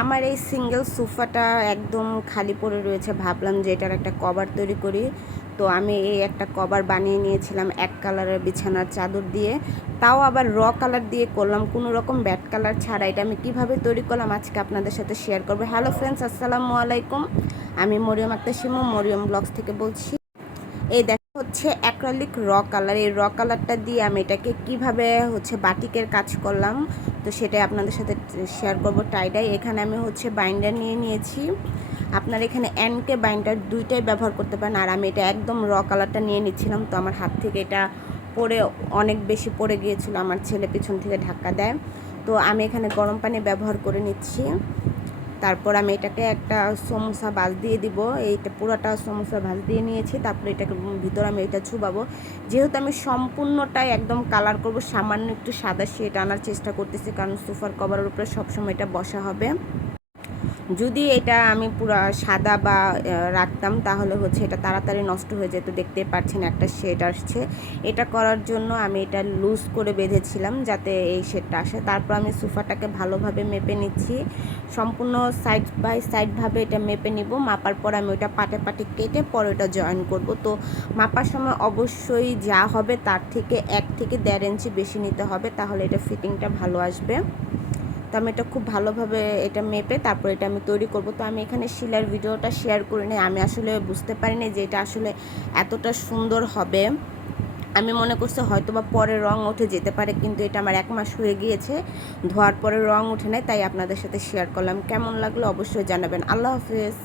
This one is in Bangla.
আমার এই সিঙ্গেল সোফাটা একদম খালি পড়ে রয়েছে। ভাবলাম যে এটার একটা কভার তৈরি করি। তো আমি এই একটা কভার বানিয়ে নিয়েছিলাম এক কালারের বিছানার চাদর দিয়ে। তাও আবার র কালার দিয়ে করলাম। কোনো রকম ব্যাড কালার ছাড়া এটা আমি কীভাবে তৈরি করলাম আজকে আপনাদের সাথে শেয়ার করব। হ্যালো ফ্রেন্ডস আসসালামু আলাইকুম। আমি মরিয়ম আক্তার শিমু, মরিয়ম ব্লগস থেকে বলছি। এই দেখা হচ্ছে অ্যাক্রালিক র কালার এই র কালারটা দিয়ে আমি এটাকে কীভাবে হচ্ছে বাটিকের কাজ করলাম, তো সেটাই আপনাদের সাথে শেয়ার করব টাইডাই এখানে আমি হচ্ছে বাইন্ডার নিয়ে নিয়েছি। আপনার এখানে অ্যান্ডকে বাইন্ডার দুইটাই ব্যবহার করতে পারেন। আর আমি এটা একদম র কালারটা নিয়ে নিচ্ছিলাম, তো আমার হাত থেকে এটা পরে অনেক বেশি পড়ে গিয়েছিল, আমার ছেলে পিছন থেকে ধাক্কা দেয়। তো আমি এখানে গরম পানি ব্যবহার করে নিচ্ছি। তারপর আমি এটাকে একটা সমোসা বাজ দিয়ে দিব। এইটা পুরোটা সমোসা ভাজ দিয়ে নিয়েছি, তারপরে এটাকে ভিতরে আমি এটা ছুবাবো। যেহেতু আমি সম্পূর্ণটাই একদম কালার করব, সামান্য একটু সাদা শেড আনার চেষ্টা করতেছি, কারণ সোফার কভারের উপরে সবসময় এটা বসা হবে। যদি এটা আমি পুরো সাদা বা রাখতাম, তাহলে হচ্ছে এটা তাড়াতাড়ি নষ্ট হয়ে যেত। দেখতে পাচ্ছেন একটা শেড আসছে। এটা করার জন্য আমি এটা লুজ করে বেঁধেছিলাম যাতে এই শেডটা আসে। তারপর আমি সোফাটাকে ভালোভাবে মেপে নিচ্ছি। সম্পূর্ণ সাইড বাই সাইডভাবে এটা মেপে নিব। মাপার পর আমি ওটা পাটে পাটে কেটে পরে ওটা জয়েন করব। তো মাপার সময় অবশ্যই যা হবে তার থেকে এক থেকে দেড় ইঞ্চি বেশি নিতে হবে। তাহলে এটা ফিটিংটা ভালো আসবে। তো আমি এটা খুব ভালোভাবে এটা মেপে তারপর এটা আমি তৈরি করব। তো আমি এখানে শিলার ভিডিওটা শেয়ার করে নিই। আমি আসলে বুঝতে পারিনি যে এটা আসলে এতটা সুন্দর হবে। আমি মনে করছি হয়তো বা পরে রং উঠে যেতে পারে, কিন্তু এটা আমার এক মাস হয়ে গিয়েছে। ধোয়ার পরে রং উঠে নাই, তাই আপনাদের সাথে শেয়ার করলাম। কেমন লাগল অবশ্যই জানাবেন। আল্লাহ হাফেজ।